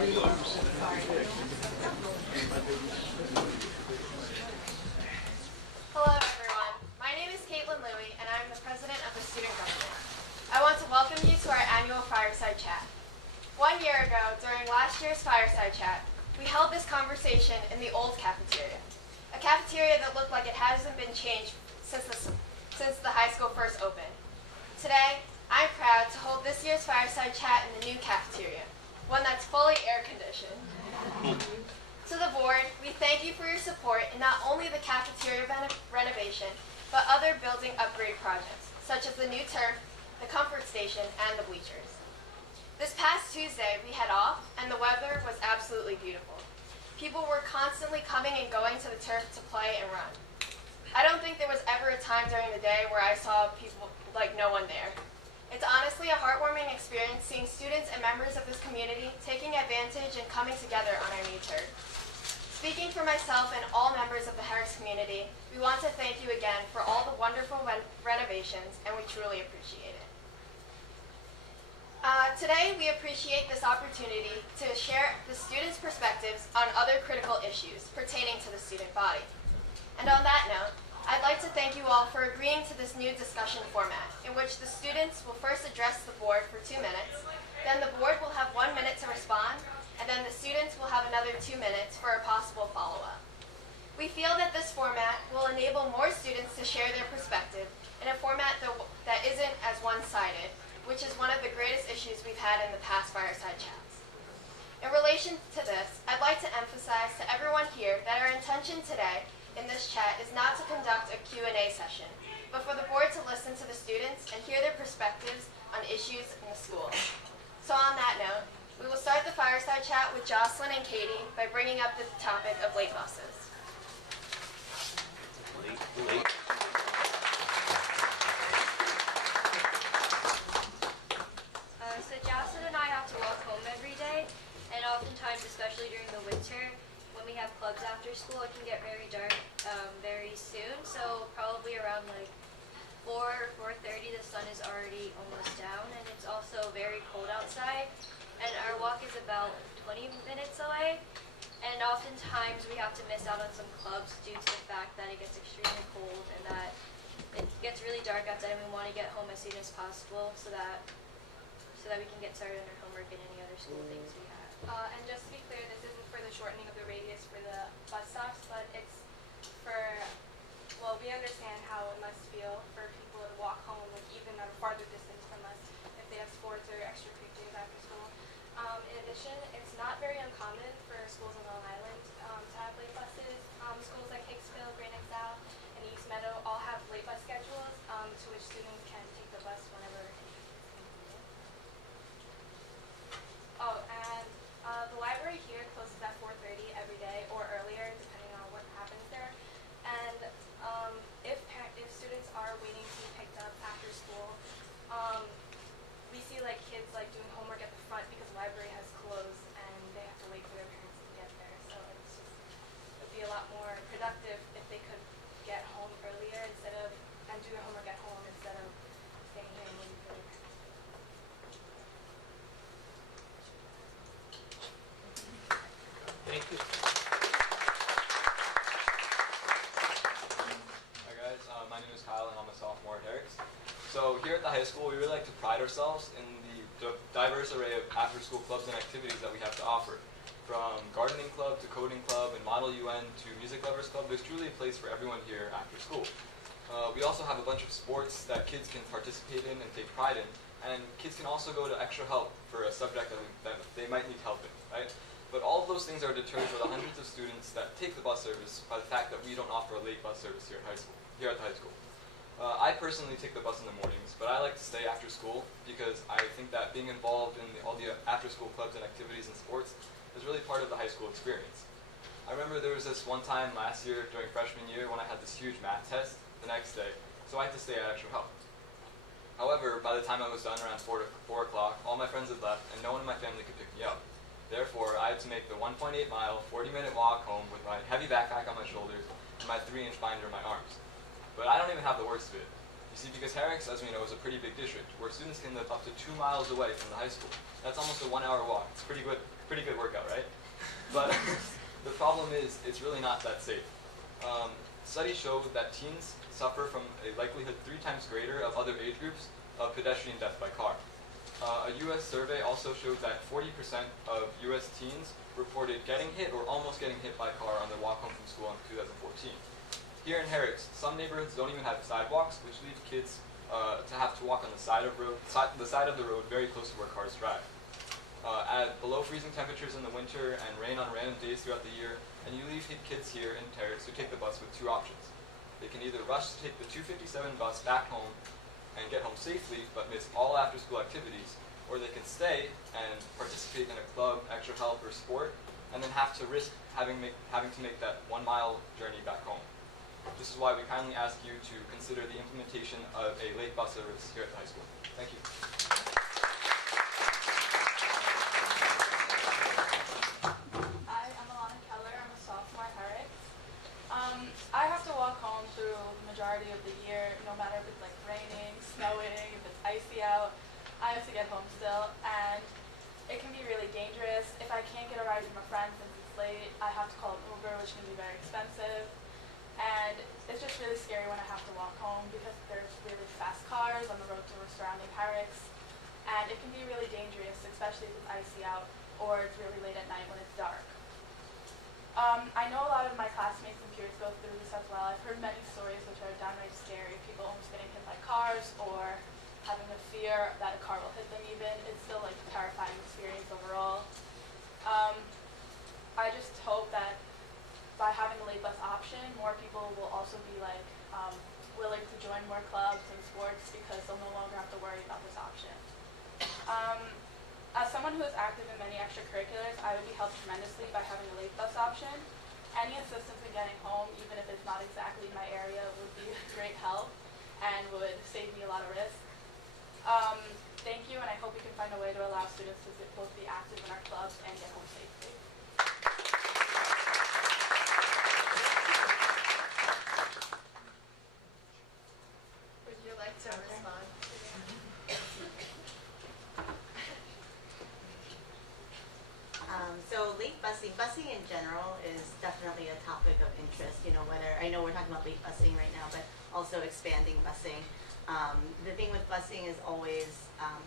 Hello everyone, my name is Caitlin Louie and I'm the president of the student government. I want to welcome you to our annual Fireside Chat. 1 year ago, during last year's Fireside Chat, we held this conversation in the old cafeteria. A cafeteria that looked like it hasn't been changed since the high school first opened. Today, I'm proud to hold this year's Fireside Chat in the new cafeteria, one that's fully air conditioned. To the board, we thank you for your support in not only the cafeteria renovation, but other building upgrade projects, such as the new turf, the comfort station, and the bleachers. This past Tuesday, we had off, and the weather was absolutely beautiful. People were constantly coming and going to the turf to play and run. I don't think there was ever a time during the day where I saw people like no one there. It's honestly a heartwarming experience seeing students and members of this community taking advantage and coming together on our new turf. Speaking for myself and all members of the Herricks community, we want to thank you again for all the wonderful renovations, and we truly appreciate it. Today, we appreciate this opportunity to share the students' perspectives on other critical issues pertaining to the student body. And on that note, I'd like to thank you all for agreeing to this new discussion format, in which the students will first address the board for 2 minutes, then the board will have 1 minute to respond, and then the students will have another 2 minutes for a possible follow-up. We feel that this format will enable more students to share their perspective in a format that isn't as one-sided, which is one of the greatest issues we've had in the past Fireside Chats. In relation to this, I'd like to emphasize to everyone here that our intention today in this chat is not to conduct a Q&A session, but for the board to listen to the students and hear their perspectives on issues in the school. So on that note, we will start the Fireside Chat with Jocelyn and Katie by bringing up the topic of late buses. So Jocelyn and I have to walk home every day, and oftentimes, especially during the winter, when we have clubs after school, it can get very dark very soon. So probably around like 4:30, the sun is already almost down, and it's also very cold outside. And our walk is about 20 minutes away. And oftentimes we have to miss out on some clubs due to the fact that it gets extremely cold and that it gets really dark outside, and we want to get home as soon as possible so that we can get started on our homework and any other school things we have. And just to be clear, this isn't for the shortening of the radius for the bus stops, but it's for, well, we understand how it must feel for people to walk home, like even at a farther distance from us, if they have sports or extracurriculars after school. In addition, it's not very uncommon for schools on Long Island to have late buses. Schools like Hicksville, Grand Isle, and East Meadow all have late bus schedules to which students can take the bus whenever. Oh, and the library here closes at 4:30 every day or earlier, depending on what happens there. And if students are waiting to be picked up after school, we see like kids like doing homework at the front because the library has closed and they have to wait for their parents to get there. So it'd be a lot more productive if they could get home earlier and do their homework at home instead of staying here and waiting for their parents. Thank you. Hi guys, my name is Kyle and I'm a sophomore at Herricks. So here at the high school, we really like to pride ourselves in the diverse array of after-school clubs and activities that we have to offer. From gardening club to coding club and Model UN to Music Lovers Club, there's truly a place for everyone here after school. We also have a bunch of sports that kids can participate in and take pride in, and kids can also go to extra help for a subject that they might need help in, right? But all of those things are deterred for the hundreds of students that take the bus service by the fact that we don't offer a late bus service here at the high school. I personally take the bus in the mornings, but I like to stay after school because I think that being involved in all the after-school clubs and activities and sports is really part of the high school experience. I remember there was this one time last year during freshman year when I had this huge math test the next day, so I had to stay at extra help. However, by the time I was done around 4 o'clock, all my friends had left and no one in my family could pick me up. Therefore, I had to make the 1.8 mile, 40-minute walk home with my heavy backpack on my shoulders and my 3-inch binder in my arms. But I don't even have the worst of it. You see, because Herricks, as we know, is a pretty big district where students can live up to 2 miles away from the high school. That's almost a 1-hour walk. It's pretty good. pretty good workout, right? But the problem is it's really not that safe. Studies show that teens suffer from a likelihood 3 times greater of other age groups of pedestrian death by car. A U.S. survey also showed that 40% of U.S. teens reported getting hit or almost getting hit by a car on their walk home from school in 2014. Here in Herricks, some neighborhoods don't even have sidewalks, which leave kids to have to walk on the side of the road very close to where cars drive. At below freezing temperatures in the winter and rain on random days throughout the year, and you leave kids here in Herricks who take the bus with 2 options. They can either rush to take the 2:57 bus back home and get home safely but miss all after-school activities, or they can stay and participate in a club, extra help, or sport, and then have to risk having to make that 1-mile journey back home. This is why we kindly ask you to consider the implementation of a late bus service here at the high school. Thank you. I have to walk home through the majority of the year, no matter if it's like raining, snowing, if it's icy out. I have to get home still, and it can be really dangerous. If I can't get a ride from a friend since it's late, I have to call an Uber, which can be very expensive. And it's just really scary when I have to walk home because there's really fast cars on the road to surrounding Herricks. And it can be really dangerous, especially if it's icy out or it's really late at night when it's dark. I know a lot of my classmates and peers go through this as well. I've heard many stories which are downright scary. People almost getting hit by cars or having a fear that a car will hit them even. It's still like a terrifying experience overall. I just hope that by having a late bus option, more people will also be like willing to join more clubs and sports because they'll no longer have to worry about this option. As someone who is active in many extracurriculars, I would be helped tremendously by having a late bus option. Any assistance in getting home, even if it's not exactly my area, would be a great help and would save me a lot of risk. Thank you, and I hope we can find a way to allow students to both be active in our clubs and get home safely. Would you like to respond? So late busing in general is definitely a topic of interest. You know, whether I know we're talking about late busing right now, but also expanding busing. The thing with busing is always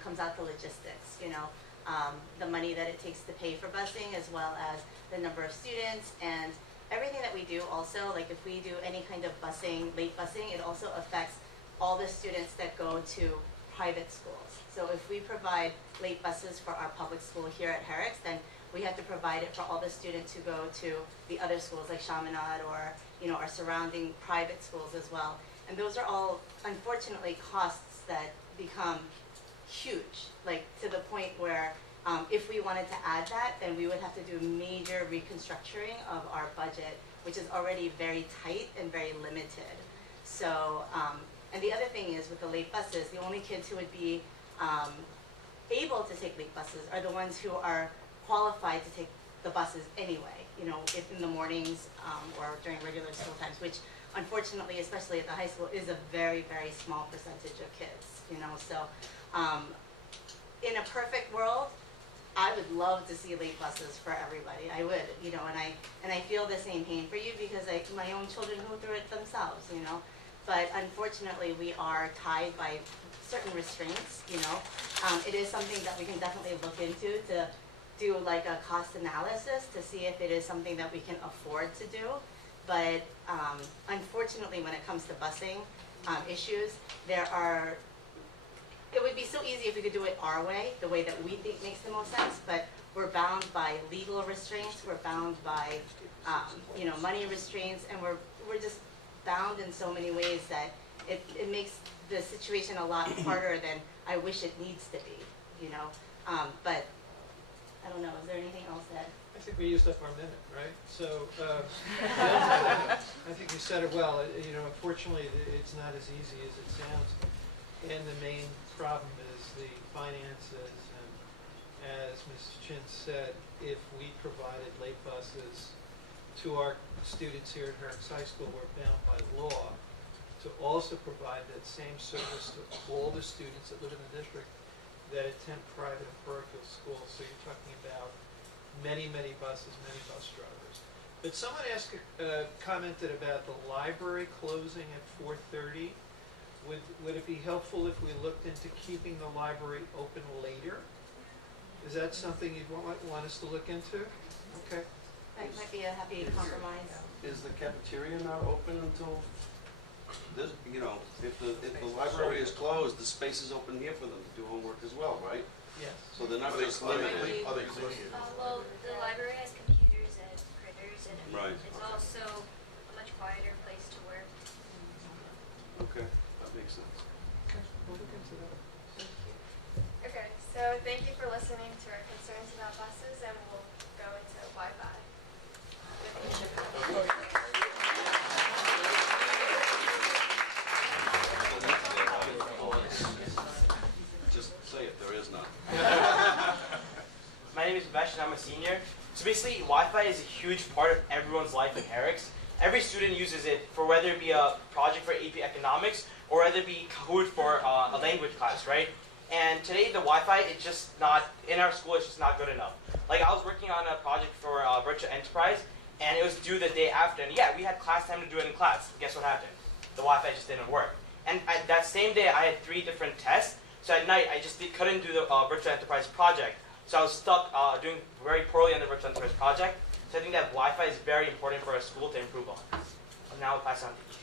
comes out to logistics. You know, the money that it takes to pay for busing, as well as the number of students and everything that we do. Also, like if we do any kind of busing, late busing, it also affects all the students that go to private schools. So if we provide late buses for our public school here at Herricks, then we have to provide it for all the students who go to the other schools like Chaminade or, you know, our surrounding private schools as well. And those are all, unfortunately, costs that become huge, like to the point where if we wanted to add that, then we would have to do major reconstructuring of our budget, which is already very tight and very limited. So, and the other thing is with the late buses, the only kids who would be able to take late buses are the ones who are qualified to take the buses anyway, you know, if in the mornings or during regular school times, which unfortunately, especially at the high school, is a very, very small percentage of kids, you know. So in a perfect world, I would love to see late buses for everybody. I would, you know, and I feel the same pain for you because my own children go through it themselves, you know. But unfortunately, we are tied by certain restraints, you know. It is something that we can definitely look into to do like a cost analysis to see if it is something that we can afford to do. But unfortunately, when it comes to busing issues, it would be so easy if we could do it our way, the way that we think makes the most sense, but we're bound by legal restraints, we're bound by you know, money restraints, and we're just bound in so many ways that it makes the situation a lot harder than I wish it needs to be, you know. But I don't know, is there anything else that? I think we used up our minute, right? So I think you said it well. You know, unfortunately, it's not as easy as it sounds. And the main problem is the finances. And as Ms. Chin said, if we provided late buses to our students here at Herricks High School, we're bound by law to also provide that same service to all the students that live in the district that attend private and parochial schools. So you're talking about many buses, many bus drivers. But someone commented about the library closing at 4:30. Would it be helpful if we looked into keeping the library open later? Is that something you'd want us to look into? Okay. That might be a happy compromise. Is the cafeteria not open until this, you know, if the library is closed, the space is open here for them to do homework as well, right? Yes. So they're not just limited. Are they cleaning it? Well, the library has computers and printers, and Right. it's also a much quieter place to work. Okay, that makes sense. We'll look into that. Okay, so thank you for listening to our concerns about buses, and we'll go into Wi-Fi. Just say it, there is none. My name is Vesh and I'm a senior. So basically, Wi-Fi is a huge part of everyone's life in Herricks. Every student uses it for whether it be a project for AP Economics or whether it be Kahoot for a language class, right? And today the Wi-Fi, it's just not, in our school, it's just not good enough. Like I was working on a project for virtual enterprise and it was due the day after. And yeah, we had class time to do it in class. Guess what happened? The Wi-Fi just didn't work. And that same day I had 3 different tests. So at night I just couldn't do the virtual enterprise project. So I was stuck doing very poorly on the virtual enterprise project. So I think that Wi-Fi is very important for a school to improve on. And now I'll pass on to Ish.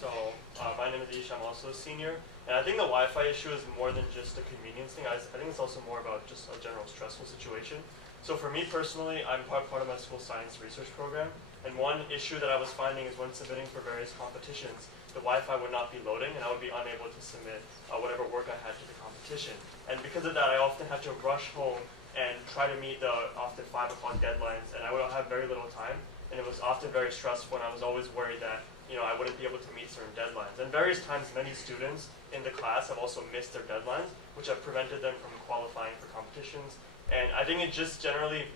So, my name is Ish, I'm also a senior. And I think the Wi-Fi issue is more than just a convenience thing. I think it's also more about just a general stressful situation. So for me personally, I'm part of my school science research program. And one issue that I was finding is when submitting for various competitions, the Wi-Fi would not be loading and I would be unable to submit whatever work I had to the competition. And because of that, I often had to rush home and try to meet the often 5 o'clock deadlines, and I would have very little time, and it was often very stressful, and I was always worried that, you know, I wouldn't be able to meet certain deadlines. And various times, many students in the class have also missed their deadlines, which have prevented them from qualifying for competitions. And I think it just generally,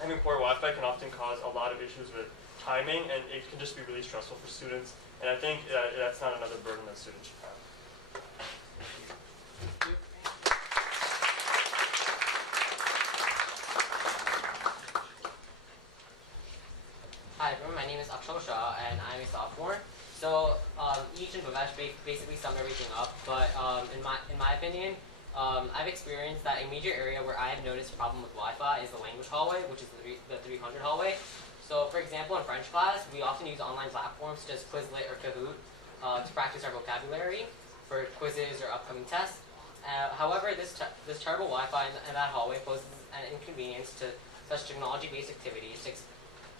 having poor Wi-Fi can often cause a lot of issues with timing, and it can just be really stressful for students. And I think that's not another burden that students should have. Hi everyone, my name is Akshal Shah and I'm a sophomore. So Ish and Bhavesh basically summed everything up, but in my opinion, I've experienced that a major area where I have noticed a problem with Wi-Fi is the language hallway, which is the 300 hallway. So for example, in French class, we often use online platforms such as Quizlet or Kahoot to practice our vocabulary for quizzes or upcoming tests. However, this terrible Wi-Fi in that hallway poses an inconvenience to such technology-based activities.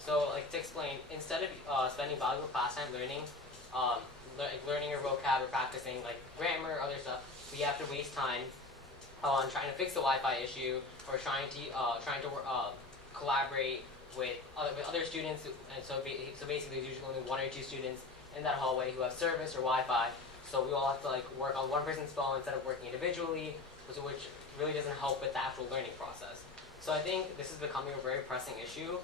So, like to explain, instead of spending valuable class time learning, learning your vocab or practicing like grammar or other stuff, we have to waste time on trying to fix the Wi-Fi issue or trying to collaborate with other students. And so basically, there's usually only 1 or 2 students in that hallway who have service or Wi-Fi. So we all have to like work on one person's phone instead of working individually, which really doesn't help with the actual learning process. So I think this is becoming a very pressing issue.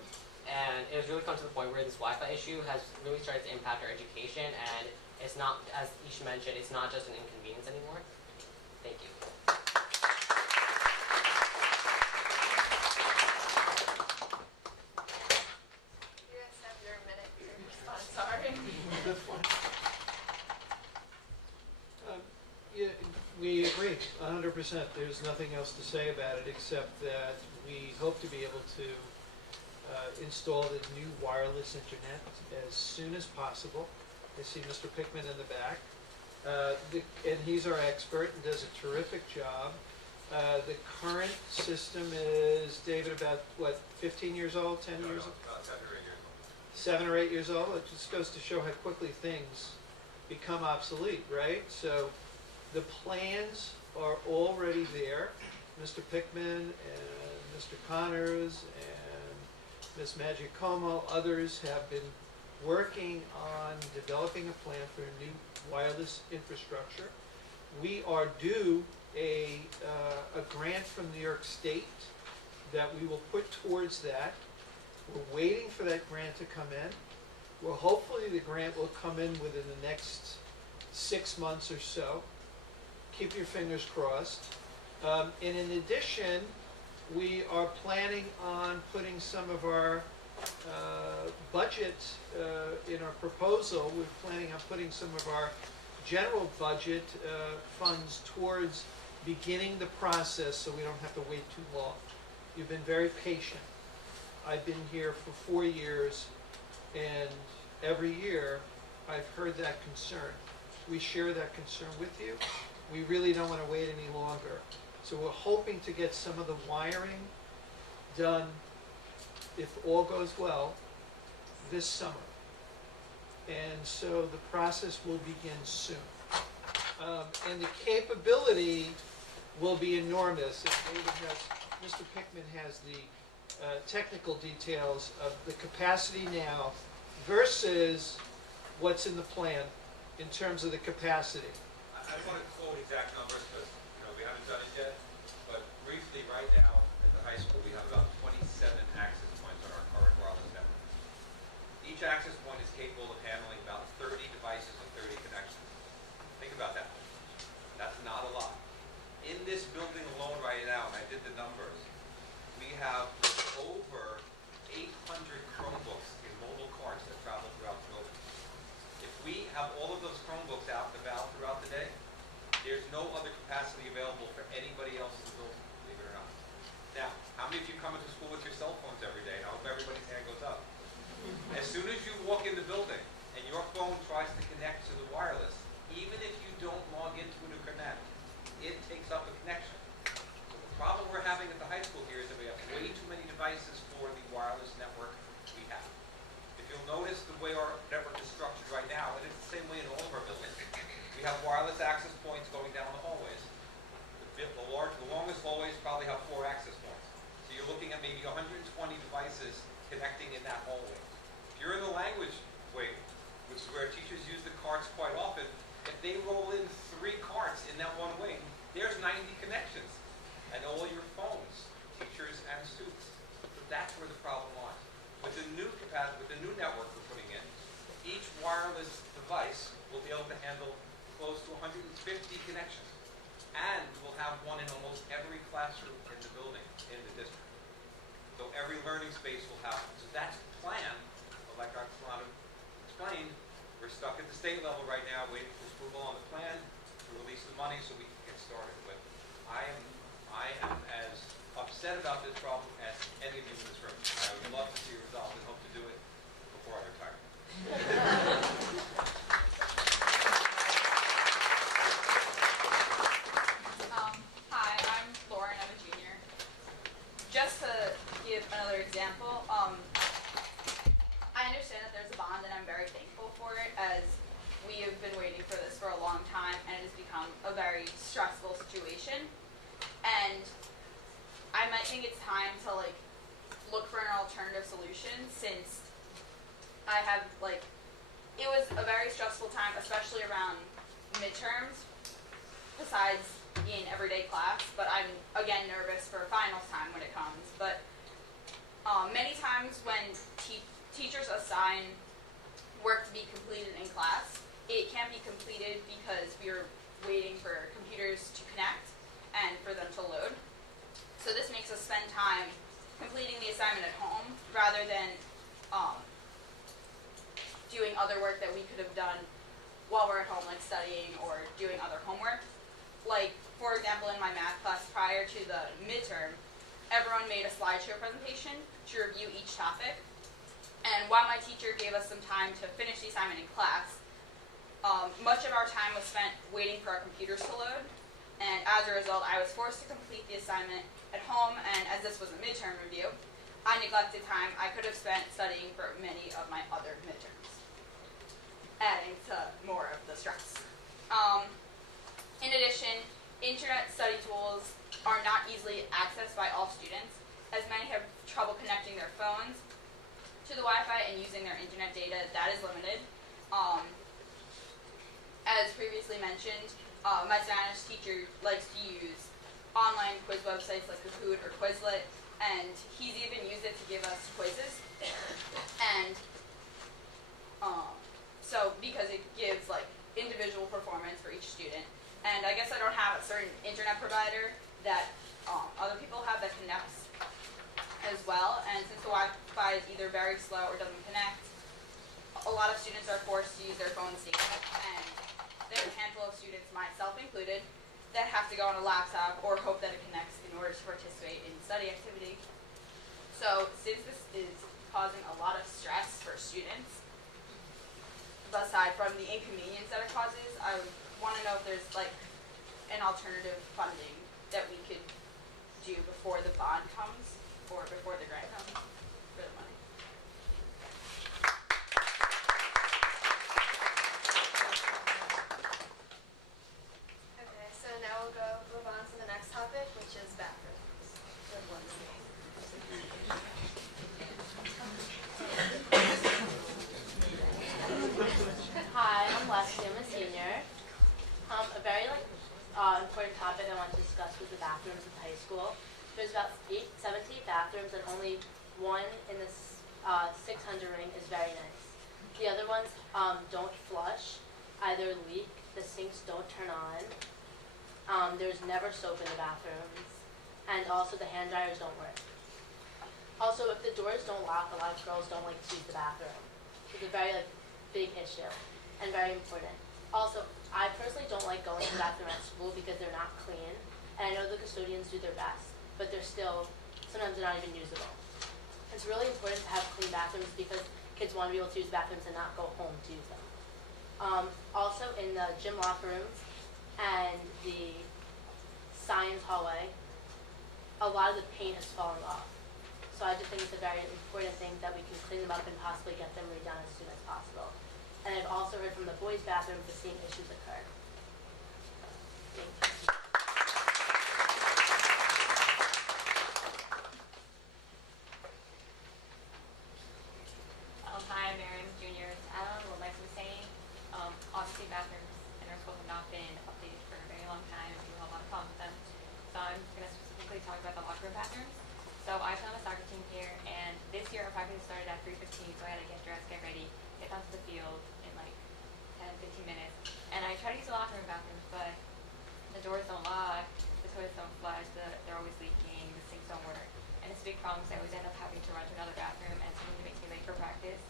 And it has really come to the point where this Wi-Fi issue has really started to impact our education, and it's not, as Ish mentioned, it's not just an inconvenience anymore. Thank you. You guys have your minute to respond, sorry. Yeah, we agree 100%. There's nothing else to say about it except that we hope to be able to install the new wireless internet as soon as possible. I see Mr. Pickman in the back. And he's our expert and does a terrific job. The current system is, David, about, what, 15 years old, 10 years old? About 7 or 8 years old. 7 or 8 years old. It just goes to show how quickly things become obsolete, right? So the plans are already there. Mr. Pickman and Mr. Connors and Ms. Magicomo, others have been working on developing a plan for a new wireless infrastructure. We are due a grant from New York State that we will put towards that. We're waiting for that grant to come in. Well, hopefully the grant will come in within the next 6 months or so. Keep your fingers crossed. And in addition, We are planning on putting some of our budget in our proposal. We're planning on putting some of our general budget funds towards beginning the process so we don't have to wait too long. You've been very patient. I've been here for 4 years, and every year I've heard that concern. We share that concern with you. We really don't want to wait any longer. So we're hoping to get some of the wiring done, if all goes well, this summer. And so the process will begin soon. And the capability will be enormous. And David has, Mr. Pickman has the technical details of the capacity now versus what's in the plan in terms of the capacity. I don't want to quote exact numbers because we haven't done it yet, but briefly right now at the high school we have about 27 access points on our current wireless network. Each access point is capable of handling about 30 devices and 30 connections. Think about that. That's not a lot. In this building alone right now, and I did the numbers, we have over 800 Chromebooks in mobile carts that travel throughout the building. If we have all of those Chromebooks out and about throughout the day, there's no other capacity available for anybody else in the building, believe it or not. Now, how many of you come into school with your cell phones every day? I hope everybody's hand goes up. As soon as you walk in the building and your phone tries to connect to the wireless, even if you don't log into it or connect, it takes up a connection. So the problem we're having at the high school here is that we have way too many devices for the wireless network we have. If you'll notice the way our network is structured right now, and it's the same way in all of our buildings, we have wireless access points going down the hallways. The longest hallways probably have 4 access points. So you're looking at maybe 120 devices connecting in that hallway. If you're in the language wing, which is where teachers use the carts quite often, if they roll in 3 carts in that one wing, there's 90 connections. And all your phones, teachers and students. So that's where the problem lies. With the new capacity, with the new network we're putting in, each wireless device will be able to handle close to 150 connections. And we'll have one in almost every classroom in the building, in the district. So every learning space will have it. So that's the plan. But like Dr. Solano explained, we're stuck at the state level right now waiting for approval on the plan to release the money so we can get started with it. I am as upset about this problem as any of you in this room. I would love to see it resolved and hope to do it before I retire. Hi, I'm Lauren. I'm a junior. Just to give another example, I understand that there's a bond, and I'm very thankful for it, as we have been waiting for this for a long time, and it has become a very stressful situation. And I might think it's time to look for an alternative solution, since I have it was a very stressful time, especially around midterms, besides in everyday class, but I'm again nervous for finals time when it comes. But many times when teachers assign work to be completed in class, it can't be completed because we are waiting for computers to connect and for them to load. So this makes us spend time completing the assignment at home rather than doing other work that we could have done while we're at home, like studying or doing other homework. Like, for example, in my math class prior to the midterm, everyone made a slideshow presentation to review each topic. And while my teacher gave us some time to finish the assignment in class, much of our time was spent waiting for our computers to load. And as a result, I was forced to complete the assignment at home, and as this was a midterm review, I neglected time I could have spent studying for many of my other midterms, adding to more of the stress. In addition, internet study tools are not easily accessed by all students, as many have trouble connecting their phones to the Wi-Fi and using their internet data. That is limited. As previously mentioned, my Spanish teacher likes to use online quiz websites like Kahoot or Quizlet, and he's even used it to give us quizzes. And so because it gives individual performance for each student. And I guess I don't have a certain internet provider that other people have that connects as well, and since the Wi-Fi is either very slow or doesn't connect, a lot of students are forced to use their phones daily, and there's a handful of students, myself included, that have to go on a laptop or hope that it connects in order to participate in study activity. So since this is causing a lot of stress for students, aside from the inconvenience that it causes, I want to know if there's like an alternative funding that we could do before the bond comes or before the grant comes for the money. Okay, so now we'll move on to the next topic, which is bathrooms. Hi, I'm Leslie. I'm a senior. A very important topic I want to discuss was the bathrooms at the high school. There's about 78 bathrooms, and only one in this 600 ring is very nice. The other ones don't flush, either leak, the sinks don't turn on. There's never soap in the bathrooms, and also the hand dryers don't work. Also, if the doors don't lock, a lot of girls don't like to use the bathroom. It's a very big issue and very important. Also, I personally don't like going to the bathroom at school because they're not clean, and I know the custodians do their best, but sometimes they're not even usable. It's really important to have clean bathrooms because kids want to be able to use bathrooms and not go home to use them. Also, in the gym locker rooms and the science hallway, a lot of the paint is falling off. So I just think it's a very important thing that we can clean them up and possibly get them redone as soon as possible. And I've also heard from the boys' bathrooms the same issues occur. Thank you. Hi, I'm Miriam, Junior. What Lex was saying, obviously bathrooms in our school have not been updated for a very long time, and people have a lot of problems with them. So I'm going to specifically talk about the locker room bathrooms. So I play on the soccer team here, and this year our practice started at 3:15, so I had to get dressed, get ready, get down to the field in like 10, 15 minutes. And I try to use the locker room bathrooms, but the doors don't lock, the toilets don't flush, they're always leaking, the sinks don't work. And it's a big problem because I always end up having to run to another bathroom, and something makes me late for practice.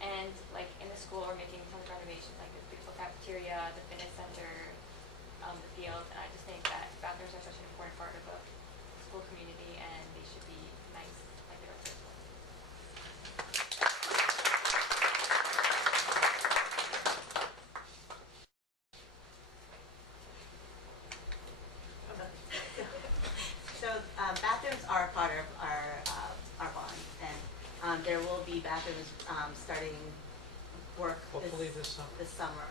And like in the school, we're making tons of renovations, like the beautiful cafeteria, the fitness center, the field, and I just think that bathrooms are such an important part of a school community, and they should be nice like the rest of the school. So bathrooms are part of our bond, and there will be bathrooms starting work Hopefully this summer. This summer.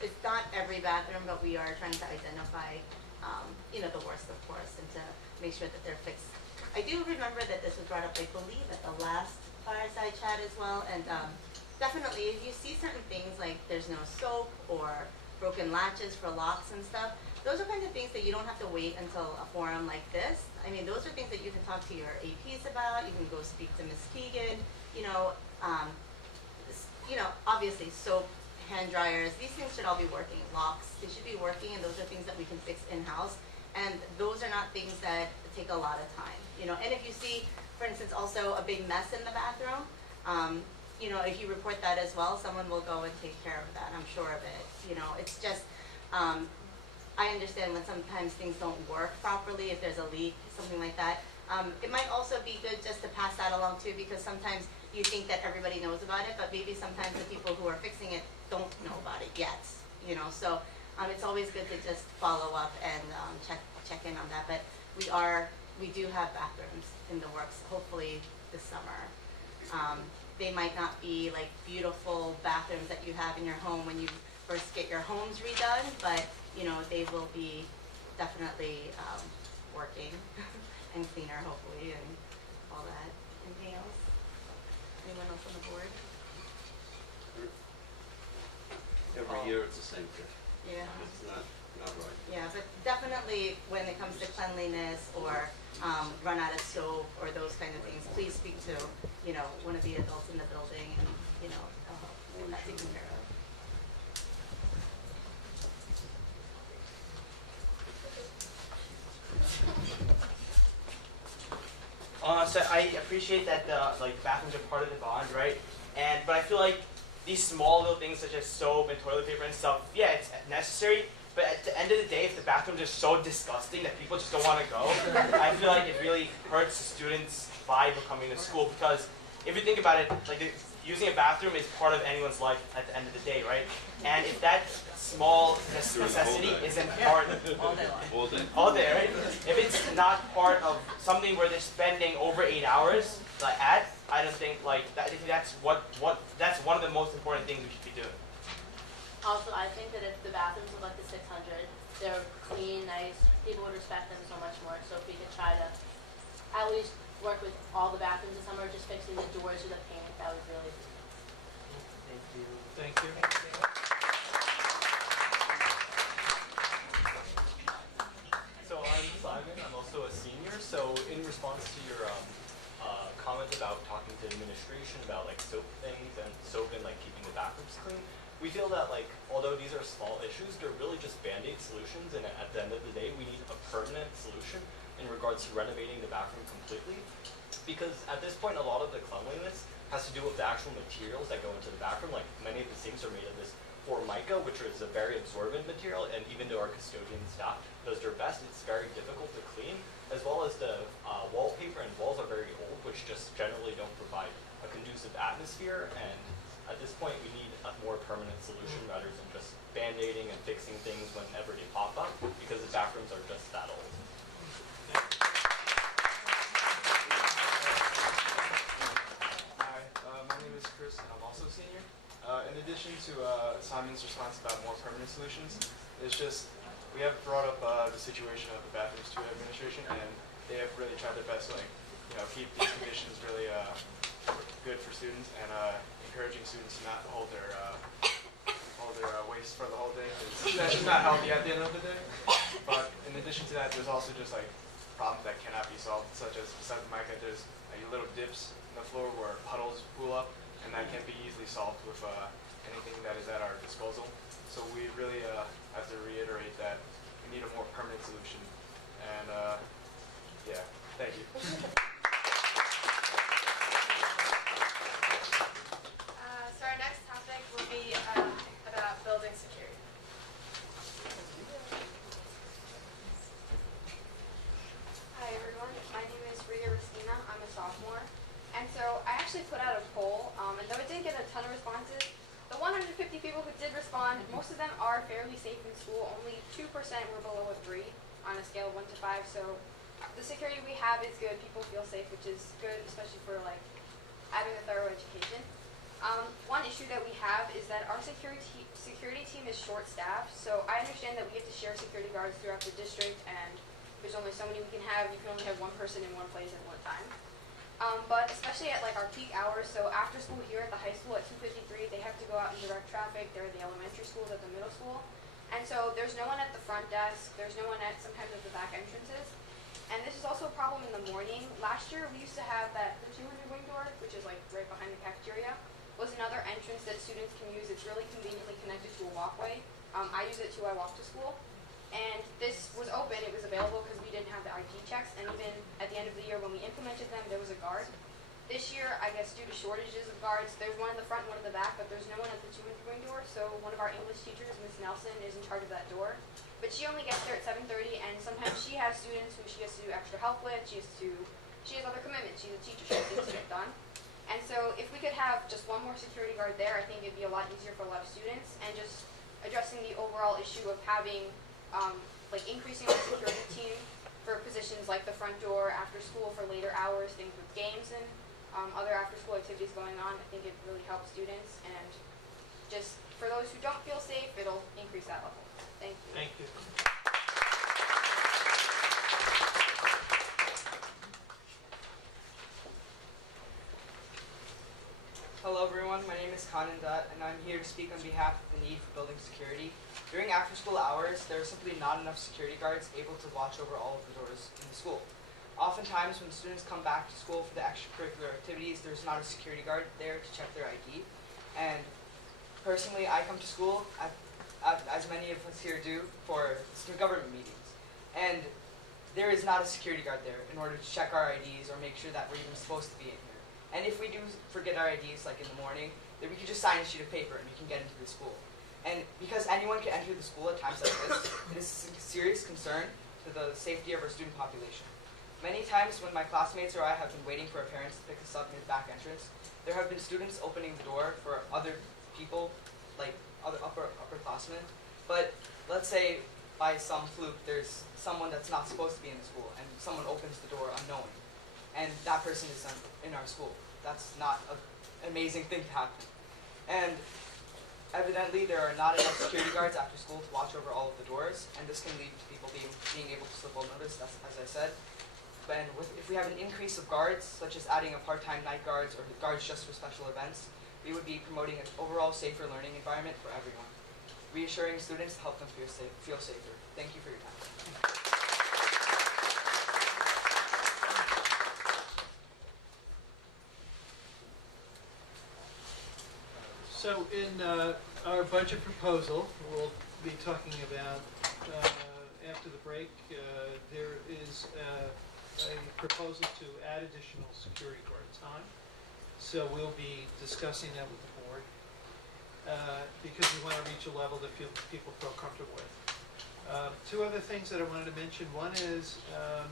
It's not every bathroom, but we are trying to identify, the worst, of course, and to make sure that they're fixed. I do remember that this was brought up, I believe, at the last Fireside Chat as well, and definitely, if you see certain things like there's no soap or broken latches for locks and stuff, those are kinds of things that you don't have to wait until a forum like this. I mean, those are things that you can talk to your APs about. You can go speak to Ms. Keegan. Obviously soap, hand dryers, these things should all be working. Locks, they should be working, and those are things that we can fix in-house. And those are not things that take a lot of time. And if you see, for instance, also a big mess in the bathroom, if you report that as well, someone will go and take care of that. I'm sure of it. It's just, I understand when sometimes things don't work properly, if there's a leak, something like that. It might also be good just to pass that along too, because sometimes you think that everybody knows about it, but maybe sometimes the people who are fixing it don't know about it yet. So it's always good to just follow up and check in on that. But we do have bathrooms in the works, hopefully this summer. They might not be like beautiful bathrooms that you have in your home when you first get your homes redone, but they will be definitely working and cleaner, hopefully, and all that. Anything else? Anyone else on the board? Every year it's the same thing. Yeah. It's not right. Yeah, but definitely when it comes to cleanliness or run out of soap or those kind of things, please speak to, one of the adults in the building, and, they'll help get that taken care of. So I appreciate that the bathrooms are part of the bond, right? But I feel like these small little things such as soap and toilet paper and stuff, yeah, it's necessary. But at the end of the day, if the bathrooms are so disgusting that people just don't want to go, I feel like it really hurts the students' vibe of coming to school. Because if you think about it, using a bathroom is part of anyone's life at the end of the day, right? And if that small necessity isn't part all day, right? If it's not part of something where they're spending over 8 hours I don't think I think that's that's one of the most important things we should be doing. Also, I think that if the bathrooms look like the 600, they're clean, nice, people would respect them so much more. So if we could try to at least work with all the bathrooms this summer, just fixing the doors or the paint, that would really be. Thank you. Thank you. So I'm Simon. I'm also a senior. So in response to your comment about talking to administration about soap things and soap and keeping the bathrooms clean, we feel that although these are small issues, they're really just band-aid solutions. And at the end of the day, we need a permanent solution in regards to renovating the bathroom completely. Because at this point, a lot of the cleanliness has to do with the actual materials that go into the bathroom. Many of the sinks are made of this formica, which is a very absorbent material, and even though our custodian staff does their best, it's very difficult to clean, as well as the wallpaper and walls are very old, which just generally don't provide a conducive atmosphere. And at this point, we need a more permanent solution rather than just band-aiding and fixing things whenever they pop up, because the bathrooms are just that old. Hi, my name is Chris, and I'm also a senior. In addition to Simon's response about more permanent solutions, it's just we have brought up the situation of the bathrooms to administration, and they have really tried their best to keep these conditions really good for students, and encouraging students to not hold their waste for the whole day. That's not healthy at the end of the day. But in addition to that, there's also just problems that cannot be solved, such as beside the mica, there's little dips in the floor where puddles pool up, and that can't be easily solved with anything that is at our disposal. So we really have to reiterate that we need a more permanent solution. And yeah, thank you. So our next topic will be about building security. Hi everyone, my name is Rita Ristina. I'm a sophomore. And so I actually put out a poll, and though it didn't get a ton of responses, the 150 people who did respond, most of them are fairly safe in school. Only 2% were below a 3 on a scale of 1 to 5. So the security we have is good. People feel safe, which is good, especially for having a thorough education. One issue that we have is that our security team is short-staffed. So I understand that we have to share security guards throughout the district, and there's only so many we can have. You can only have one person in one place at one time. But especially at our peak hours, so after school here at the high school at 2:53, they have to go out and direct traffic. They're at the elementary schools, at the middle school. And so there's no one at the front desk. There's no one sometimes at the back entrances. And this is also a problem in the morning. Last year we used to have the 200 wing door, which is right behind the cafeteria, was another entrance that students can use. It's really conveniently connected to a walkway. I use it too. I walk to school. And this was open, it was available because we didn't have the ID checks, and even at the end of the year when we implemented them, there was a guard. This year, I guess due to shortages of guards, there's one in the front, one in the back, but there's no one at the 200 wing door, so one of our English teachers, Miss Nelson, is in charge of that door. But she only gets there at 7:30, and sometimes she has students who she has to do extra help with, she has other commitments, she's a teacher, she has things to get done. And so if we could have just one more security guard there, I think it'd be a lot easier for a lot of students, and just addressing the overall issue of having increasing our security team for positions like the front door, after school for later hours, things with games and other after school activities going on. I think it really helps students, and just for those who don't feel safe, it'll increase that level. Thank you. Thank you. Hello everyone, my name is Kanan Dutt, and I'm here to speak on behalf of the need for building security. During after-school hours, there are simply not enough security guards able to watch over all of the doors in the school. Oftentimes, when students come back to school for the extracurricular activities, there's not a security guard there to check their ID. And personally, I come to school, as many of us here do, for student government meetings. And there is not a security guard there in order to check our IDs or make sure that we're even supposed to be in here. And if we do forget our IDs, like in the morning, then we can just sign a sheet of paper and we can get into the school. And because anyone can enter the school at times like this, it is a serious concern to the safety of our student population. Many times when my classmates or I have been waiting for our parents to pick us up near the back entrance, there have been students opening the door for other people, like other upperclassmen. But let's say by some fluke there's someone that's not supposed to be in the school and someone opens the door unknowing. And that person is in our school. That's not an amazing thing to happen. And evidently, there are not enough security guards after school to watch over all of the doors, and this can lead to people being able to slip unnoticed, as I said. And if we have an increase of guards, such as adding a part-time night guards or guards just for special events, we would be promoting an overall safer learning environment for everyone, reassuring students to help them feel safer. Thank you for your time. So in our budget proposal, we'll be talking about after the break, there is a proposal to add additional security guard time. So we'll be discussing that with the board because we want to reach a level that people feel comfortable with. Two other things that I wanted to mention. One is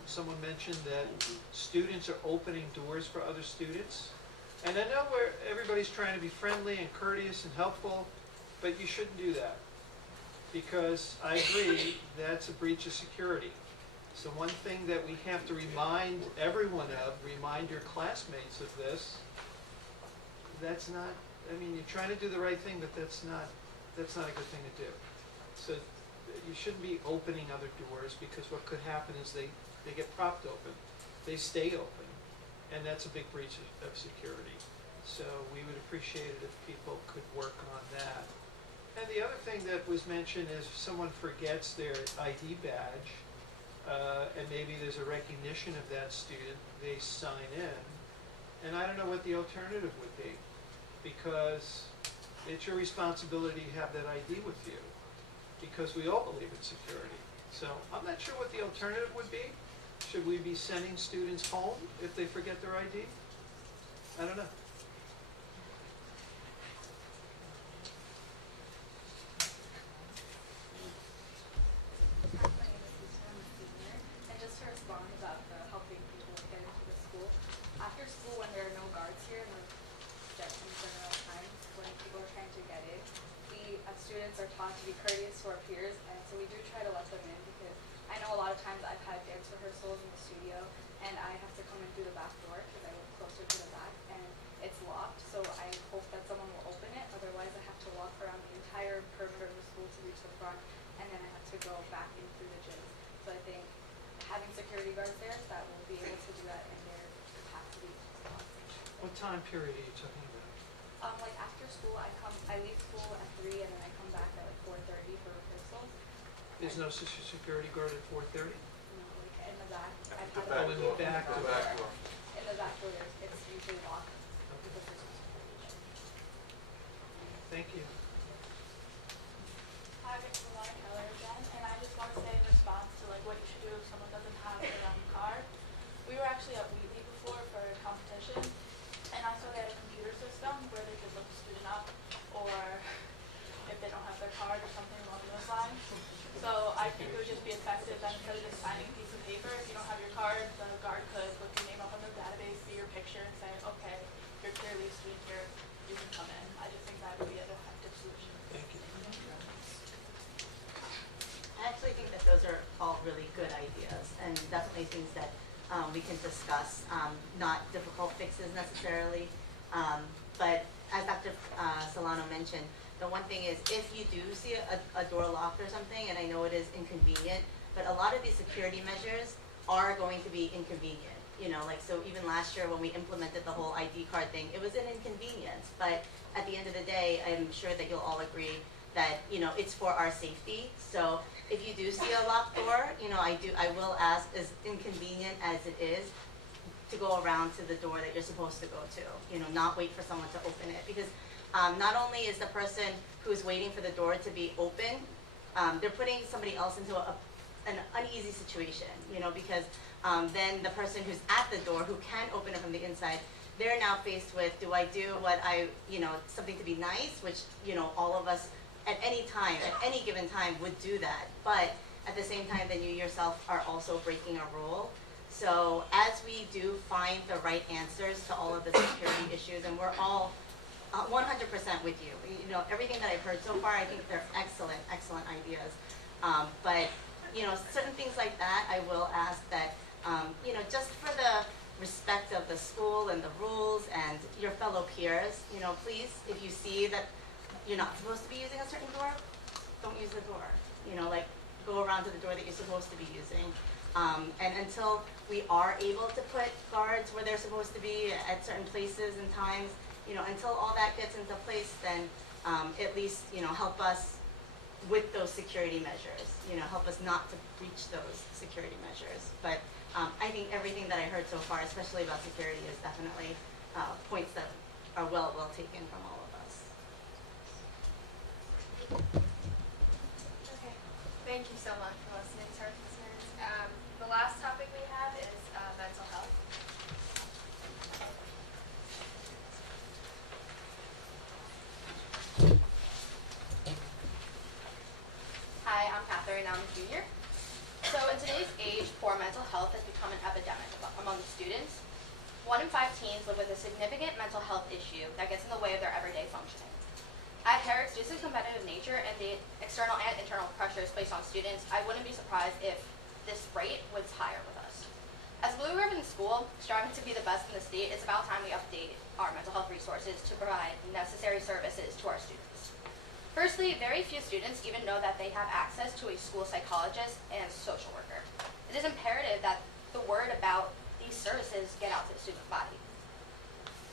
someone mentioned that students are opening doors for other students. And I know everybody's trying to be friendly and courteous and helpful, but you shouldn't do that. Because I agree, that's a breach of security. So one thing that we have to remind everyone of, remind your classmates of this, that's not, I mean, you're trying to do the right thing, but that's not a good thing to do. So you shouldn't be opening other doors, because what could happen is they get propped open, they stay open. And that's a big breach of security. So we would appreciate it if people could work on that. And the other thing that was mentioned is if someone forgets their ID badge, and maybe there's a recognition of that student, they sign in. And I don't know what the alternative would be, because it's your responsibility to have that ID with you, because we all believe in security. So I'm not sure what the alternative would be. Should we be sending students home if they forget their ID? I don't know. My name is Lisa, I'm a senior, and just to respond about the helping people get into the school. After school, when there are no guards here, and we're just in general times when people are trying to get in, we as students are taught to be courteous to our peers, and so we do try to let them in, because I know a lot of times I've had dance rehearsals in the studio, and I have to come in through the back door because I live closer to the back, and it's locked. So I hope that someone will open it. Otherwise, I have to walk around the entire perimeter of the school to reach the front, and then I have to go back in through the gyms. So I think having security guards there that will be able to do that in their capacity. What time period are you talking about? Like after school, I leave school at 3, and then I come back at like 4:30 for rehearsals. There's no security guard at 4:30? No, like in the back. I've The had back door. In the back door. In the back door, it's usually locked. Because there's no security. Thank you. Hi, it's Lauren Keller again, and I just want to say in response to like what you should do if someone doesn't have their own card. We were actually at Wheatley before for a competition, and I saw they had a computer system where they could look a student up, or if they don't have their card or something along those lines. So I think it would just be effective that instead of just signing a piece of paper, if you don't have your card, the guard could look your name up on the database, see your picture, and say, okay, you're clearly a student here, you can come in. I just think that would be an effective solution. Thank you. I actually think that those are all really good ideas and definitely things that we can discuss, not difficult fixes necessarily. But as Dr. Solano mentioned, the one thing is if you do see a door locked or something, and I know it is inconvenient, but a lot of these security measures are going to be inconvenient. You know, like, so even last year when we implemented the whole ID card thing, it was an inconvenience. But at the end of the day, I'm sure that you'll all agree that, you know, it's for our safety. So if you do see a locked door, you know, I will ask, as inconvenient as it is, to go around to the door that you're supposed to go to. You know, not wait for someone to open it. Because not only is the person who's waiting for the door to be open, they're putting somebody else into an uneasy situation, because then the person who's at the door who can open it from the inside, they're now faced with, do I do what something to be nice, which, all of us at any time, at any given time would do that. But at the same time, then you yourself are also breaking a rule. So as we do find the right answers to all of the security issues, and we're all 100% with you. Everything that I've heard so far, I think they're excellent, excellent ideas. But, certain things like that, I will ask that, just for the respect of the school and the rules and your fellow peers, please, if you see that you're not supposed to be using a certain door, don't use the door. Go around to the door that you're supposed to be using. And until we are able to put guards where they're supposed to be at certain places and times, until all that gets into place, then at least, help us with those security measures, help us not to breach those security measures. But I think everything that I heard so far, especially about security, is definitely points that are well taken from all of us. Okay, thank you so much for listening to our concerns. The last topic we have is mental health. Hi, I'm Catherine, I'm a junior. So in today's age, poor mental health has become an epidemic among students. 1 in 5 teens live with a significant mental health issue that gets in the way of their everyday functioning. At Herricks, due to the competitive nature and the external and internal pressures placed on students, I wouldn't be surprised if this rate was higher with us. As Blue Ribbon School, striving to be the best in the state, it's about time we update our mental health resources to provide necessary services to our students. Firstly, very few students even know that they have access to a school psychologist and social worker. It is imperative that the word about these services get out to the student body.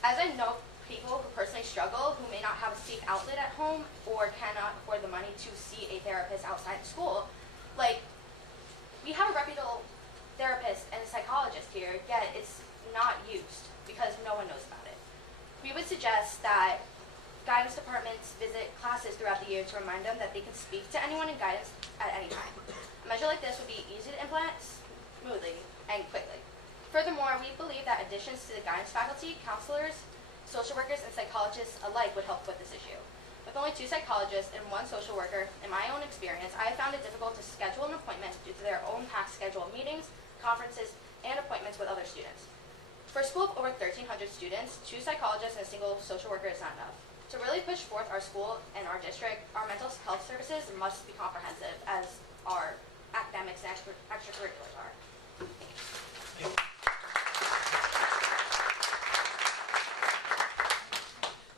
As I know people who personally struggle, who may not have a safe outlet at home or cannot afford the money to see a therapist outside school, we have a reputable therapist and a psychologist here, yet it's not used because no one knows about it. We would suggest that guidance departments visit classes throughout the year to remind them that they can speak to anyone in guidance at any time. A measure like this would be easy to implement smoothly and quickly. Furthermore, we believe that additions to the guidance faculty, counselors, social workers, and psychologists alike would help with this issue. With only 2 psychologists and 1 social worker, in my own experience, I have found it difficult to schedule an appointment due to their own packed schedule of meetings, conferences, and appointments with other students. For a school of over 1,300 students, 2 psychologists and a single social worker is not enough. To really push forth our school and our district, our mental health services must be comprehensive as our academics and extracurriculars are. Thank you.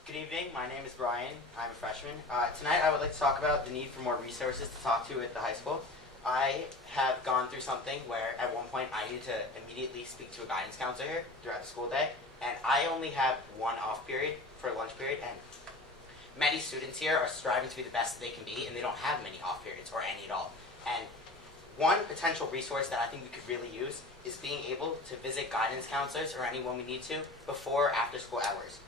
Good evening, my name is Brian, I'm a freshman. Tonight I would like to talk about the need for more resources to talk to at the high school. I have gone through something where at one point I needed to immediately speak to a guidance counselor here throughout the school day, and I only have 1 off period for lunch period, and many students here are striving to be the best they can be, and they don't have many off periods or any at all. And one potential resource that I think we could really use is being able to visit guidance counselors or anyone we need to before or after school hours.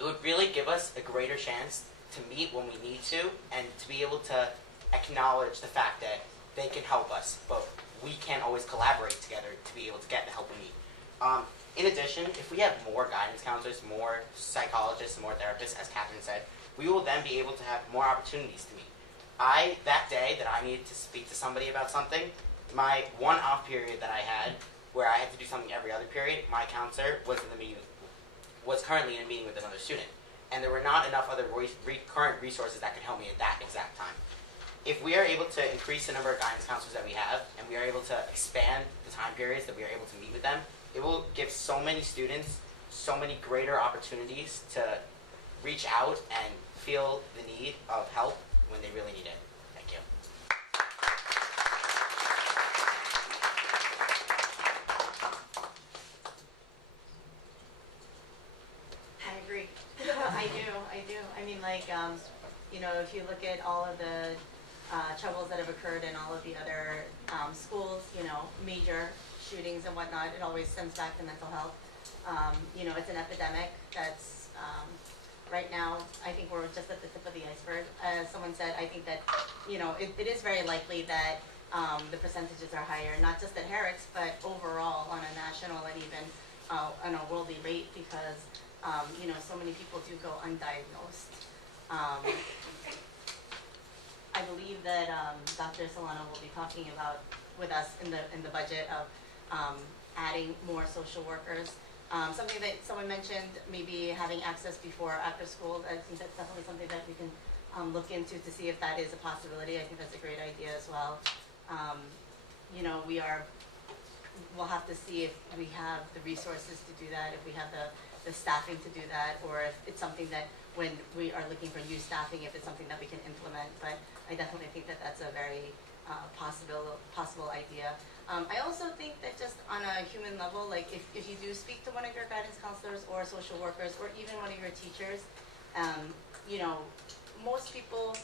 It would really give us a greater chance to meet when we need to and to be able to acknowledge the fact that they can help us, but we can't always collaborate together to be able to get the help we need. In addition, if we have more guidance counselors, more psychologists, and more therapists, as Catherine said, we will then be able to have more opportunities to meet. That day that I needed to speak to somebody about something, my 1 off period that I had, where I had to do something every other period, my counselor was currently in a meeting with another student. And there were not enough other current resources that could help me at that exact time. If we are able to increase the number of guidance counselors that we have, and we are able to expand the time periods that we are able to meet with them, it will give so many students so many greater opportunities to reach out and feel the need of help when they really need it. Thank you. I agree. I do. I mean, if you look at all of the troubles that have occurred in all of the other schools, major shootings and whatnot, it always stems back to mental health. It's an epidemic that's right now, I think we're just at the tip of the iceberg. As someone said, I think that, it is very likely that the percentages are higher, not just at Herricks, but overall on a national and even on a worldly rate, because so many people do go undiagnosed. I believe that Dr. Solano will be talking about with us in the budget of adding more social workers. Something that someone mentioned, maybe having access before or after school. I think that's definitely something that we can look into to see if that is a possibility. I think that's a great idea as well. We'll have to see if we have the resources to do that, if we have the staffing to do that, or if it's something that when we are looking for new staffing, if it's something that we can implement. But I definitely think that that's a very possible idea. I also think that just on a human level, like if you do speak to one of your guidance counselors or social workers or even one of your teachers, most people,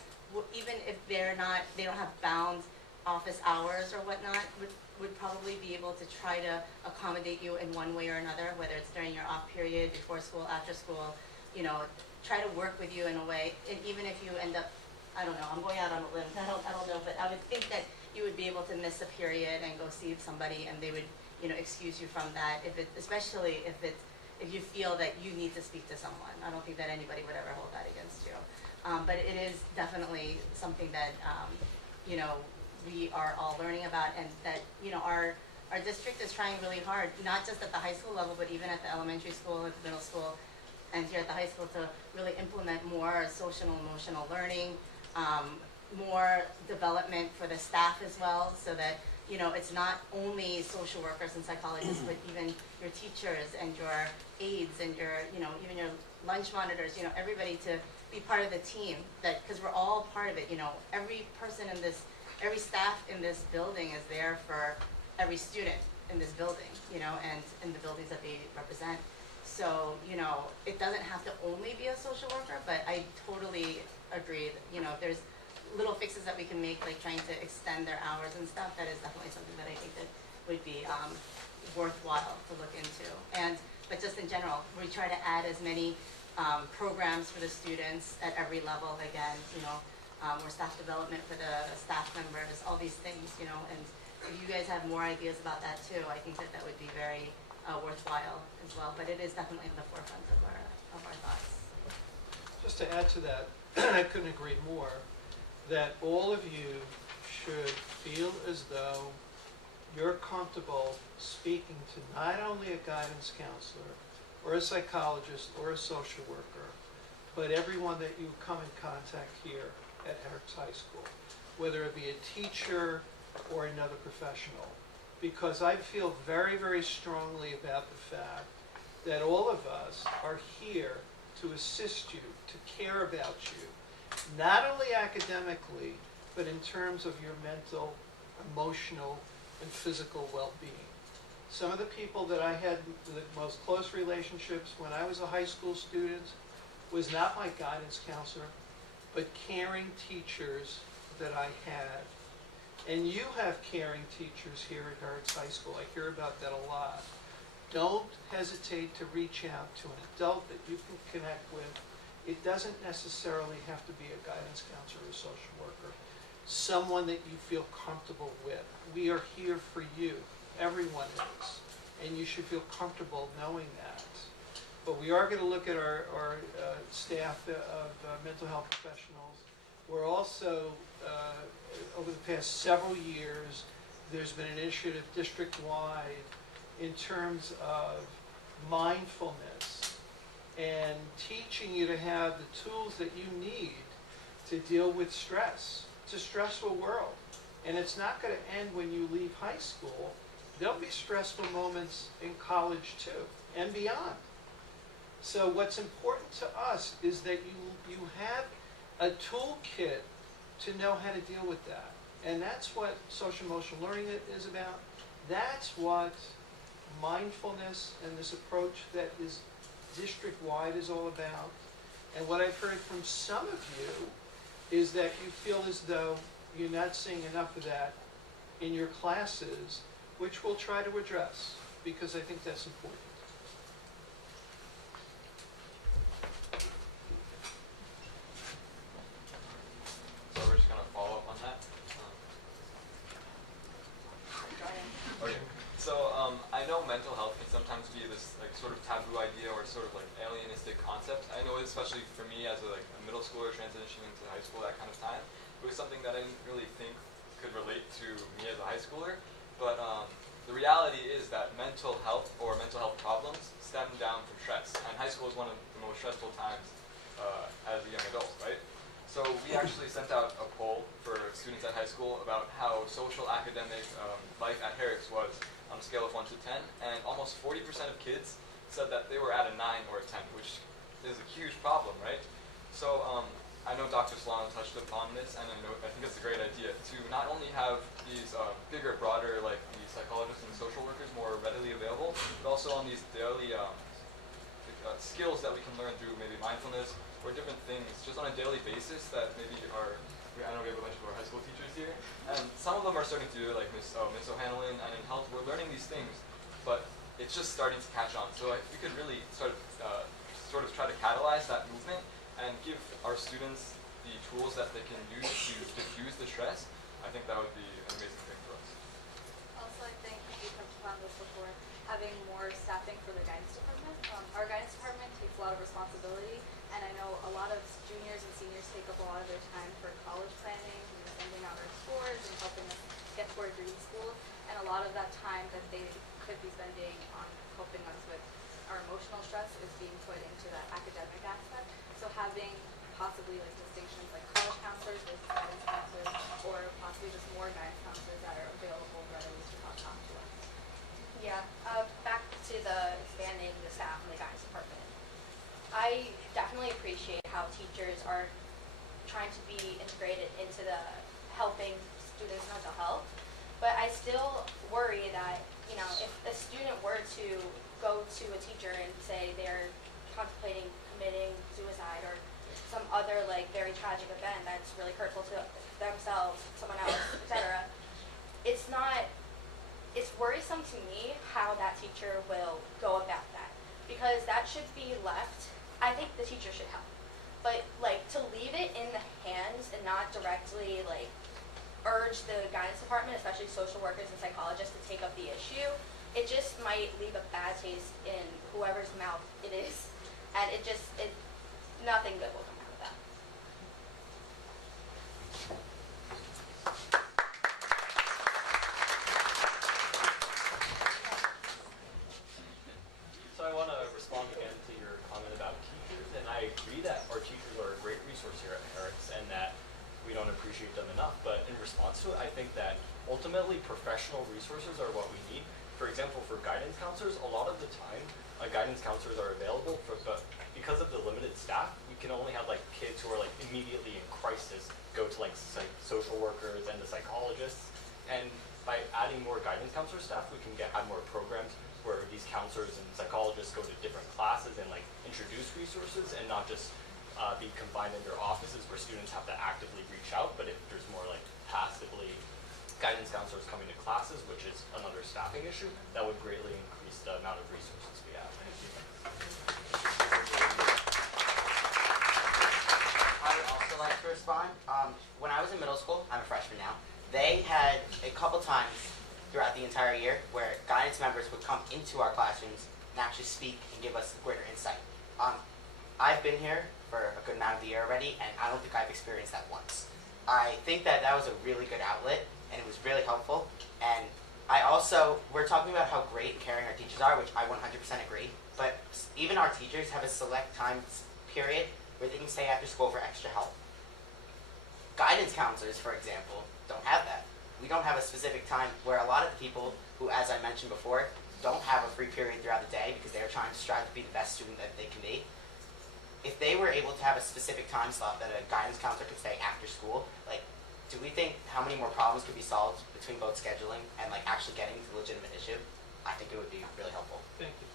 even if they don't have bound office hours or whatnot, would probably be able to try to accommodate you in one way or another, whether it's during your off period, before school, after school, try to work with you in a way. And even if you end up, I don't know, I'm going out on a limb, I don't know, but I would think that you would be able to miss a period and go see somebody and they would, excuse you from that, especially if you feel that you need to speak to someone. I don't think that anybody would ever hold that against you. But it is definitely something that, we are all learning about, and that, our district is trying really hard, not just at the high school level, but even at the elementary school, at the middle school, and here at the high school, to really implement more social and emotional learning, more development for the staff as well, so that, it's not only social workers and psychologists, but even your teachers and your aides and your, even your lunch monitors, everybody to be part of the team, because we're all part of it, every staff in this building is there for every student in this building, and in the buildings that they represent. So, it doesn't have to only be a social worker, but I totally agree that, if there's little fixes that we can make, like trying to extend their hours and stuff, that is definitely something that I think that would be worthwhile to look into. But just in general, we try to add as many programs for the students at every level, again, more staff development for the staff members, all these things, and if you guys have more ideas about that too, I think that would be very worthwhile as well. But it is definitely in the forefront of our thoughts. Just to add to that, I couldn't agree more, that all of you should feel as though you're comfortable speaking to not only a guidance counselor or a psychologist or a social worker, but everyone that you come in contact here at Herricks High School, whether it be a teacher or another professional. Because I feel very, very strongly about the fact that all of us are here to assist you, to care about you, not only academically, but in terms of your mental, emotional, and physical well-being. Some of the people that I had the most close relationships when I was a high school student was not my guidance counselor, but caring teachers that I had. And you have caring teachers here at Herricks High School. I hear about that a lot. Don't hesitate to reach out to an adult that you can connect with. It doesn't necessarily have to be a guidance counselor or a social worker. Someone that you feel comfortable with. We are here for you. Everyone is. And you should feel comfortable knowing that. But we are going to look at our staff of mental health professionals. We're also, over the past several years, there's been an initiative district-wide in terms of mindfulness and teaching you to have the tools that you need to deal with stress. It's a stressful world. And it's not going to end when you leave high school. There'll be stressful moments in college too, and beyond. So what's important to us is that you have a toolkit to know how to deal with that. And that's what social emotional learning is about. That's what mindfulness and this approach that is district-wide is all about. And what I've heard from some of you is that you feel as though you're not seeing enough of that in your classes, which we'll try to address, because I think that's important. So we're just going to follow up on that. sort of taboo idea or sort of like alienistic concept. I know especially for me as a middle schooler transitioning into high school, that kind of time, it was something that I didn't really think could relate to me as a high schooler. But the reality is that mental health or mental health problems stem down from stress. And high school is one of the most stressful times as a young adult, right? So we actually sent out a poll for students at high school about how social academic life at Herricks was on a scale of 1 to 10, and almost 40% of kids said that they were at a 9 or a 10, which is a huge problem, right? So I know Dr. Sloan touched upon this, and I think it's a great idea to not only have these bigger, broader, like the psychologists and social workers more readily available, but also on these daily skills that we can learn through maybe mindfulness or different things just on a daily basis that maybe I know we have a bunch of our high school teachers here, and some of them are starting to do it, like Miss O'Hanlon, and in health, we're learning these things, but it's just starting to catch on. So if we could really sort of try to catalyze that movement and give our students the tools that they can use to diffuse the stress, I think that would be an amazing thing for us. Also, I think we touched upon this before, having more staffing for the guidance department. Our guidance department takes a lot of responsibility, and I know a lot of juniors and seniors take up a lot of their time for college planning, sending out our scores and helping us get to our dream school, and a lot of that time that they could be spending on helping us with our emotional stress is being put into that academic aspect. So having possibly like distinctions like college counselors versus guidance counselors, or possibly just more guidance counselors that are available readily to talk to us. Yeah, back to the expanding the staff in the guidance department. I definitely appreciate how teachers are trying to be integrated into the helping students' mental health, but I still worry that, you know, if a student were to go to a teacher and say they're contemplating committing suicide or some other like very tragic event that's really hurtful to themselves, someone else, etc., it's worrisome to me how that teacher will go about that, because that should be left. I think the teacher should help, but like to leave it in the hands and not directly like urge the guidance department, especially social workers and psychologists, to take up the issue, it just might leave a bad taste in whoever's mouth it is, and nothing good will come out of that. So I want to respond again to your comment about teachers, and I agree that our teachers are a great resource here at Herricks and that we don't appreciate them enough. But in response to it, I think that ultimately professional resources are what we need. For example, for guidance counselors, a lot of the time, guidance counselors are available, but because of the limited staff, we can only have like kids who are like immediately in crisis go to like social workers and the psychologists. And by adding more guidance counselor staff, we can add more programs where these counselors and psychologists go to different classes and like introduce resources, and not just be confined in their offices where students have to actively reach out, but if there's more like passively guidance counselors coming to classes, which is another staffing issue, that would greatly increase the amount of resources we have. I would also like to respond. When I was in middle school, I'm a freshman now, they had a couple times throughout the entire year where guidance members would come into our classrooms and actually speak and give us greater insight. I've been here for a good amount of the year already, and I don't think I've experienced that once. I think that was a really good outlet, and it was really helpful. And we're talking about how great and caring our teachers are, which I 100% agree, but even our teachers have a select time period where they can stay after school for extra help. Guidance counselors, for example, don't have that. We don't have a specific time where a lot of the people who, as I mentioned before, don't have a free period throughout the day because they're trying to strive to be the best student that they can be. If they were able to have a specific time slot that a guidance counselor could stay after school, like, do we think how many more problems could be solved between both scheduling and like actually getting to the legitimate issue? I think it would be really helpful. Thank you.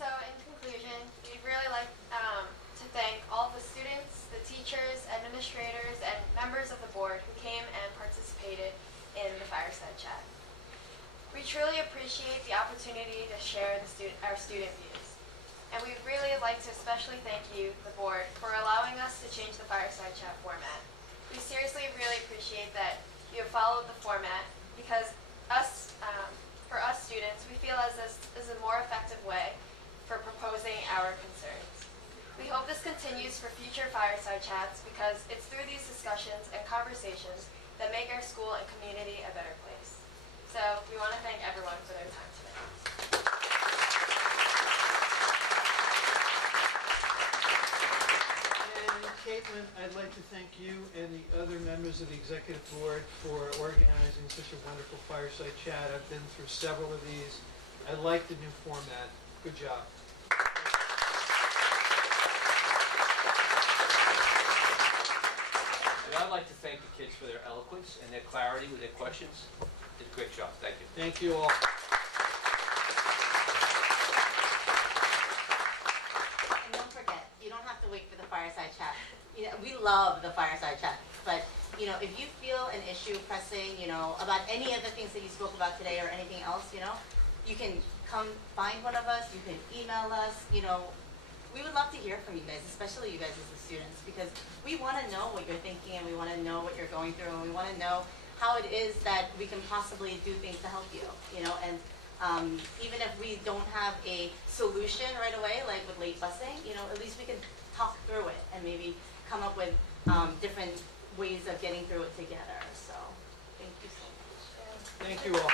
So in conclusion, we'd really like to thank all the students, the teachers, administrators, and members of the board who came and participated in the Fireside Chat. We truly appreciate the opportunity to share our student views. And we'd really like to especially thank you, the board, for allowing us to change the Fireside Chat format. We seriously really appreciate that you have followed the format because for us students, we feel as this is a more effective way for proposing our concerns. We hope this continues for future fireside chats because it's through these discussions and conversations that make our school and community a better place. So we want to thank everyone for their time today. And Caitlin, I'd like to thank you and the other members of the executive board for organizing such a wonderful fireside chat. I've been through several of these. I like the new format. Good job. And I'd like to thank the kids for their eloquence and their clarity with their questions. Did a great job. Thank you. Thank you all. And don't forget, you don't have to wait for the fireside chat. You know, we love the fireside chat, but you know, if you feel an issue pressing, you know, about any of the things that you spoke about today or anything else, you know, you can come find one of us, you can email us, you know. We would love to hear from you guys, especially you guys as the students, because we want to know what you're thinking and we want to know what you're going through and we want to know how it is that we can possibly do things to help you, you know, and even if we don't have a solution right away, like with late busing, you know, at least we can talk through it and maybe come up with different ways of getting through it together. So thank you so much. Thank you all.